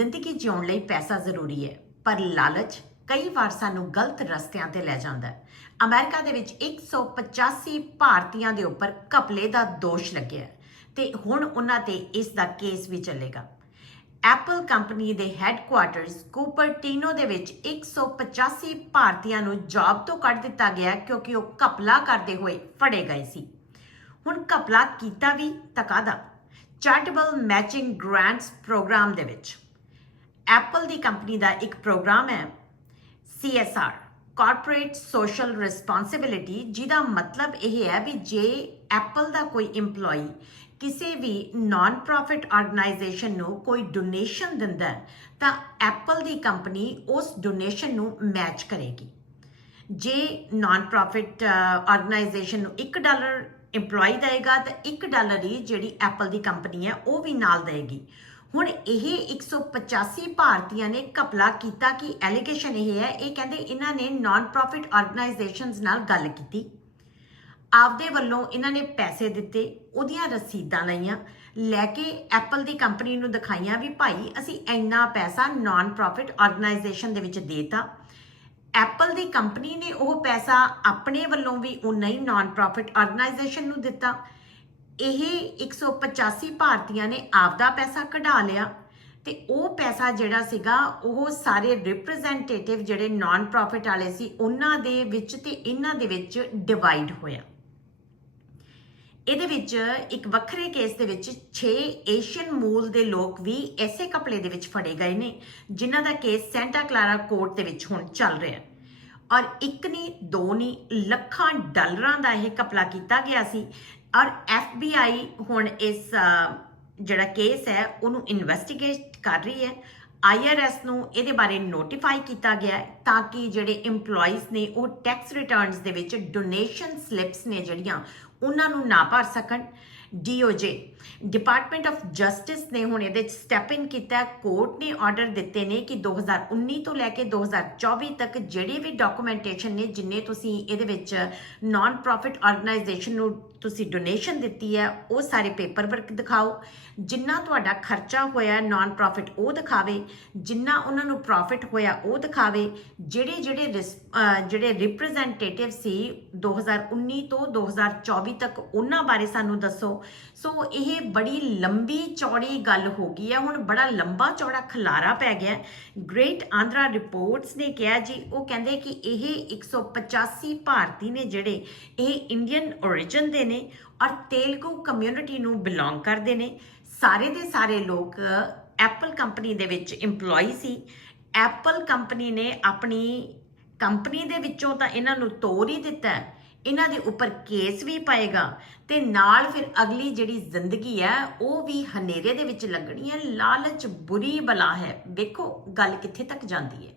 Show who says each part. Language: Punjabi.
Speaker 1: ਜ਼ਿੰਦਗੀ ਜਿਉਣ ਲਈ ਪੈਸਾ ਜ਼ਰੂਰੀ ਹੈ, ਪਰ ਲਾਲਚ ਕਈ ਵਾਰ ਸਾਨੂੰ ਗਲਤ ਰਸਤਿਆਂ ਤੇ ਲੈ ਜਾਂਦਾ ਹੈ। ਅਮਰੀਕਾ ਦੇ ਵਿੱਚ 185 ਭਾਰਤੀਆਂ ਦੇ ਉੱਪਰ ਘਪਲੇ ਦਾ ਦੋਸ਼ ਲੱਗਿਆ ਹੈ ਤੇ ਹੁਣ ਉਹਨਾਂ ਤੇ ਇਸ ਦਾ ਕੇਸ ਵੀ ਚੱਲੇਗਾ। ਐਪਲ ਕੰਪਨੀ ਦੇ ਹੈੱਡਕੁਆਰਟਰਸ ਕੁਪਰਟੀਨੋ ਦੇ ਵਿੱਚ 185 ਭਾਰਤੀਆਂ ਨੂੰ ਜੌਬ ਤੋਂ ਕੱਢ ਦਿੱਤਾ ਗਿਆ ਕਿਉਂਕਿ ਉਹ ਘਪਲਾ ਕਰਦੇ ਹੋਏ ਫੜੇ ਗਏ ਸੀ। ਹੁਣ ਘਪਲਾ ਕੀਤਾ ਵੀ ਤਾਂ ਕਾਹਦਾ? ਚੈਰੀਟੇਬਲ ਮੈਚਿੰਗ ਗ੍ਰਾਂਟਸ ਪ੍ਰੋਗਰਾਮ ਦੇ ਵਿੱਚ। ਐਪਲ ਦੀ ਕੰਪਨੀ ਦਾ ਇੱਕ ਪ੍ਰੋਗਰਾਮ ਹੈ CSR ਕਾਰਪੋਰੇਟ ਸੋਸ਼ਲ ਰਿਸਪੌਂਸਿਬਿਲਿਟੀ ਜਿਹਦਾ ਮਤਲਬ ਇਹ ਹੈ ਵੀ ਜੇ ਐਪਲ ਦਾ ਕੋਈ EMPLOYE ਕਿਸੇ ਵੀ ਨਾਨ ਪ੍ਰੋਫਿਟ ਆਰਗੇਨਾਈਜੇਸ਼ਨ ਨੂੰ ਕੋਈ ਡੋਨੇਸ਼ਨ ਦਿੰਦਾ ਤਾਂ ਐਪਲ ਦੀ ਕੰਪਨੀ ਉਸ ਡੋਨੇਸ਼ਨ ਨੂੰ ਮੈਚ ਕਰੇਗੀ। ਜੇ ਨਾਨ ਪ੍ਰੋਫਿਟ ਆਰਗੇਨਾਈਜੇਸ਼ਨ ਨੂੰ 1 ਡਾਲਰ EMPLOYE ਦੇਗਾ ਤਾਂ 1 ਡਾਲਰ ਹੀ ਜਿਹੜੀ ਐਪਲ ਦੀ ਕੰਪਨੀ ਹੈ, ਉਹ ਵੀ ਨਾਲ ਦੇਗੀ ਹੁਣ ਇਹ 185 ਭਾਰਤੀਆਂ ਨੇ ਘਪਲਾ ਕੀਤਾ ਕਿ ਐਲੀਗੇਸ਼ਨ ਇਹ ਹੈ, ਇਹ ਕਹਿੰਦੇ ਇਹਨਾਂ ਨੇ ਨਾਨ ਪ੍ਰੋਫਿਟ ਆਰਗੇਨਾਈਜੇਸ਼ਨਸ ਨਾਲ ਗੱਲ ਕੀਤੀ। ਆਪਦੇ ਵੱਲੋਂ ਇਹਨਾਂ ਨੇ ਪੈਸੇ ਦਿੱਤੇ, ਉਹਦੀਆਂ ਰਸੀਦਾਂ ਲਈਆਂ, ਲੈ ਕੇ ਐਪਲ ਦੀ ਕੰਪਨੀ ਨੂੰ ਦਿਖਾਈਆਂ ਵੀ ਭਾਈ ਅਸੀਂ ਇੰਨਾ ਪੈਸਾ ਨਾਨ ਪ੍ਰੋਫਿਟ ਆਰਗੇਨਾਈਜੇਸ਼ਨ ਦੇ ਵਿੱਚ ਦੇਤਾ। ਐਪਲ ਦੀ ਕੰਪਨੀ ਨੇ ਉਹ ਪੈਸਾ ਆਪਣੇ ਵੱਲੋਂ ਵੀ ਉਨਾ ਹੀ ਨਾਨ ਪ੍ਰੋਫਿਟ ਆਰਗੇਨਾਈਜੇਸ਼ਨ ਨੂੰ ਦਿੱਤਾ। ਇਹ 185 ਭਾਰਤੀਆਂ ਨੇ ਆਪਦਾ ਪੈਸਾ ਕਢਾ ਲਿਆ ਤੇ ਉਹ ਪੈਸਾ ਜਿਹੜਾ ਸੀਗਾ, ਉਹ ਸਾਰੇ ਰਿਪਰੈਜ਼ੈਂਟੇਟਿਵ ਜਿਹੜੇ ਨਾਨ ਪ੍ਰੋਫਿਟ ਵਾਲੇ ਸੀ, ਉਹਨਾਂ ਦੇ ਵਿੱਚ ਤੇ ਇਹਨਾਂ ਦੇ ਵਿੱਚ ਡਿਵਾਈਡ ਹੋਇਆ। ਇਹਦੇ ਵਿੱਚ ਇੱਕ ਵੱਖਰੇ ਕੇਸ ਦੇ ਵਿੱਚ 6 ਏਸ਼ੀਅਨ ਮੂਲ ਦੇ ਲੋਕ ਵੀ ਐਸੇ ਕਪੜੇ ਦੇ ਵਿੱਚ ਫੜੇ ਗਏ ਨੇ, ਜਿਨ੍ਹਾਂ ਦਾ ਕੇਸ ਸੈਂਟਾ ਕਲਾਰਾ ਕੋਰਟ ਦੇ ਵਿੱਚ ਹੁਣ ਚੱਲ ਰਿਹਾ ਹੈ। ਔਰ ਇੱਕ ਨਹੀਂ ਦੋ ਨਹੀਂ ਲੱਖਾਂ ਡਾਲਰਾਂ ਦਾ ਇਹ ਕਪਲਾ ਕੀਤਾ ਗਿਆ ਸੀ ਔਰ FBI ਹੁਣ ਇਸ ਜਿਹੜਾ ਕੇਸ ਹੈ, ਉਹਨੂੰ ਇਨਵੈਸਟੀਗੇਟ ਕਰ ਰਹੀ ਹੈ। IRS ਨੂੰ ਇਹਦੇ ਬਾਰੇ ਨੋਟੀਫਾਈ ਕੀਤਾ ਗਿਆ ਤਾਂ ਕਿ ਜਿਹੜੇ EMPLOYEES ਨੇ, ਉਹ ਟੈਕਸ ਰਿਟਰਨਸ ਦੇ ਵਿੱਚ ਡੋਨੇਸ਼ਨ ਸਲਿੱਪਸ ਨੇ ਜਿਹੜੀਆਂ, ਉਹਨਾਂ ਨੂੰ ਨਾ ਭਰ ਸਕਣ। DOJ ਡਿਪਾਰਟਮੈਂਟ ਆਫ ਜਸਟਿਸ ਨੇ ਹੁਣ ਇਹਦੇ ਵਿੱਚ ਸਟੈਪ ਇਨ ਕੀਤਾ ਕੋਰਟ ਨੇ ਆਰਡਰ ਦਿੱਤੇ ਨੇ ਕਿ 2019 ਤੋਂ ਲੈ ਕੇ 2024 ਤੱਕ ਜਿਹੜੇ ਵੀ ਡਾਕੂਮੈਂਟੇਸ਼ਨ ਨੇ, ਜਿੰਨੇ ਤੁਸੀਂ ਇਹਦੇ ਵਿੱਚ ਨਾਨ ਪ੍ਰੋਫਿਟ ਆਰਗੇਨਾਈਜੇਸ਼ਨ ਨੂੰ ਤੁਸੀਂ ਡੋਨੇਸ਼ਨ ਦਿੱਤੀ ਹੈ, ਉਹ ਸਾਰੇ ਪੇਪਰ ਵਰਕ ਦਿਖਾਓ। ਜਿੰਨਾ ਤੁਹਾਡਾ ਖਰਚਾ ਹੋਇਆ ਨਾਨ ਪ੍ਰੋਫਿਟ ਉਹ ਦਿਖਾਵੇ। ਜਿੰਨਾ ਉਹਨਾਂ ਨੂੰ ਪ੍ਰੋਫਿਟ ਹੋਇਆ, ਉਹ ਦਿਖਾਵੇ। ਜਿਹੜੇ ਜਿਹੜੇ ਰਿਸ- ਜਿਹੜੇ ਰਿਪਰੈਜ਼ੈਂਟੇਟਿਵ ਸੀ 2019 ਤੋਂ 2024 ਤੱਕ, ਉਹਨਾਂ ਬਾਰੇ ਸਾਨੂੰ ਦੱਸੋ। ਸੋ ਇਹ ਬੜੀ ਲੰਬੀ ਚੌੜੀ ਗੱਲ ਹੋ ਗਈ ਹੈ। ਹੁਣ ਬੜਾ ਲੰਬਾ ਚੌੜਾ ਖਲਾਰਾ ਪੈ ਗਿਆ ਗ੍ਰੇਟ ਆਂਧਰਾ ਰਿਪੋਰਟਸ ਨੇ ਕਿਹਾ ਜੀ, ਉਹ ਕਹਿੰਦੇ ਕਿ ਇਹ 185 ਭਾਰਤੀ ਨੇ ਜਿਹੜੇ, ਇਹ ਇੰਡੀਅਨ origin ਦੇ ਨੇ ਔਰ ਤੇਲਗੂ ਕਮਿਊਨਿਟੀ ਨੂੰ ਬਿਲੋਂਗ ਕਰਦੇ ਨੇ। ਸਾਰੇ ਦੇ ਸਾਰੇ ਲੋਕ ਐਪਲ ਕੰਪਨੀ ਦੇ ਵਿੱਚ EMPLOYE ਸੀ। ਐਪਲ ਕੰਪਨੀ ਨੇ ਆਪਣੀ ਕੰਪਨੀ ਦੇ ਵਿੱਚੋਂ ਤਾਂ ਇਹਨਾਂ ਨੂੰ ਤੋੜ ਹੀ ਦਿੱਤਾ ਇਹਨਾਂ ਦੇ ਉੱਪਰ ਕੇਸ ਵੀ ਪਾਏਗਾ ਤੇ ਨਾਲ ਫਿਰ ਅਗਲੀ ਜਿਹੜੀ ਜ਼ਿੰਦਗੀ ਹੈ, ਉਹ ਵੀ ਹਨੇਰੇ ਦੇ ਵਿੱਚ ਲੱਗਣੀ ਹੈ। ਲਾਲਚ ਬੁਰੀ ਬਲਾ ਹੈ। ਵੇਖੋ ਗੱਲ ਕਿੱਥੇ ਤੱਕ ਜਾਂਦੀ ਹੈ।